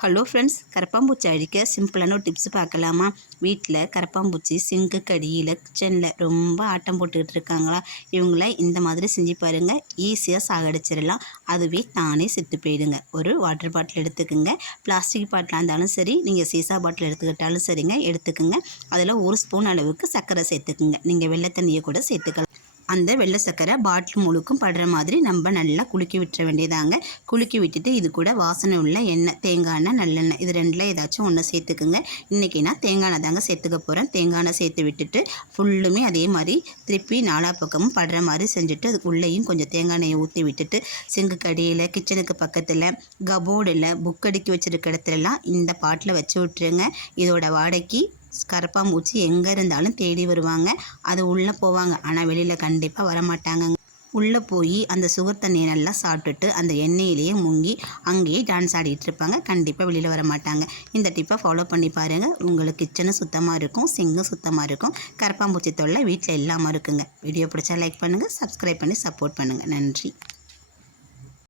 Hello friends, கரப்பாம்பூச்சி அழிக்க சிம்பிளான ஒரு டிப்ஸ் பார்க்கலாமா? வீட்டில் கரப்பாம்பூச்சி சிங்குக்கு அடியில் கிச்சனில் ரொம்ப ஆட்டம் போட்டுக்கிட்டு இருக்காங்களா? இவங்கள இந்த மாதிரி செஞ்சு பாருங்கள், ஈஸியாக சாகடிச்சிடலாம். அதுவே தானே செத்து போயிடுங்க. ஒரு வாட்டர் பாட்டில் எடுத்துக்கோங்க. பிளாஸ்டிக் பாட்டிலாக இருந்தாலும் சரி, நீங்கள் சீசா பாட்டில் எடுத்துக்கிட்டாலும் சரிங்க, எடுத்துக்கோங்க. அதில் 1 ஸ்பூன் அளவுக்கு சர்க்கரை சேர்த்துக்குங்க. நீங்கள் வெள்ளை தண்ணியை கூட சேர்த்துக்கலாம். அந்த வெள்ளை சர்க்கரை பாட்டில் முழுக்கும் படுற மாதிரி நம்ம நல்லா குலுக்கி விட்டுற வேண்டியதாங்க. குலுக்கி விட்டுட்டு இது கூட வாசனை உள்ள எண்ணெய், தேங்காய் எண்ணெய், நல்லெண்ணெய், இது ரெண்டில் ஏதாச்சும் ஒன்று சேர்த்துக்குங்க. இன்றைக்கி நான் தேங்காய் எண்ணெய் தாங்க சேர்த்துக்க போகிறேன். தேங்காய் எண்ணெய் சேர்த்து விட்டுட்டு ஃபுல்லுமே அதே மாதிரி திருப்பி 4 பக்கமும் படுற மாதிரி செஞ்சுட்டு அதுக்குள்ளேயும் கொஞ்சம் தேங்காய் எண்ணெயை ஊற்றி விட்டுட்டு சிங்குக்கு அடியில், கிச்சனுக்கு பக்கத்தில், கபோர்டில், புக் அடுக்கி வச்சுருக்க இடத்துலலாம் இந்த பாட்டில் வச்சு விட்டுருங்க. இதோட வாடைக்கு கரப்பாம்பூச்சி எங்கே இருந்தாலும் தேடி வருவாங்க. அது உள்ளே போவாங்க, ஆனால் வெளியில் கண்டிப்பாக வரமாட்டாங்க. உள்ளே போய் அந்த சுகர் தண்ணியை நல்லா சாப்பிட்டுட்டு அந்த எண்ணெயிலேயே முங்கி அங்கேயே டான்ஸ் ஆடிட்டு இருப்பாங்க. கண்டிப்பாக வெளியில் வரமாட்டாங்க. இந்த டிப்பை ஃபாலோ பண்ணி பாருங்கள். உங்களுக்கு கிச்சனும் சுத்தமாக இருக்கும், சிங்கும் சுத்தமாக இருக்கும். கரப்பாம்பூச்சி தொல்லை வீட்டில் இல்லாமல் இருக்குங்க. வீடியோ பிடிச்சா லைக் பண்ணுங்கள், சப்ஸ்கிரைப் பண்ணி சப்போர்ட் பண்ணுங்கள். நன்றி.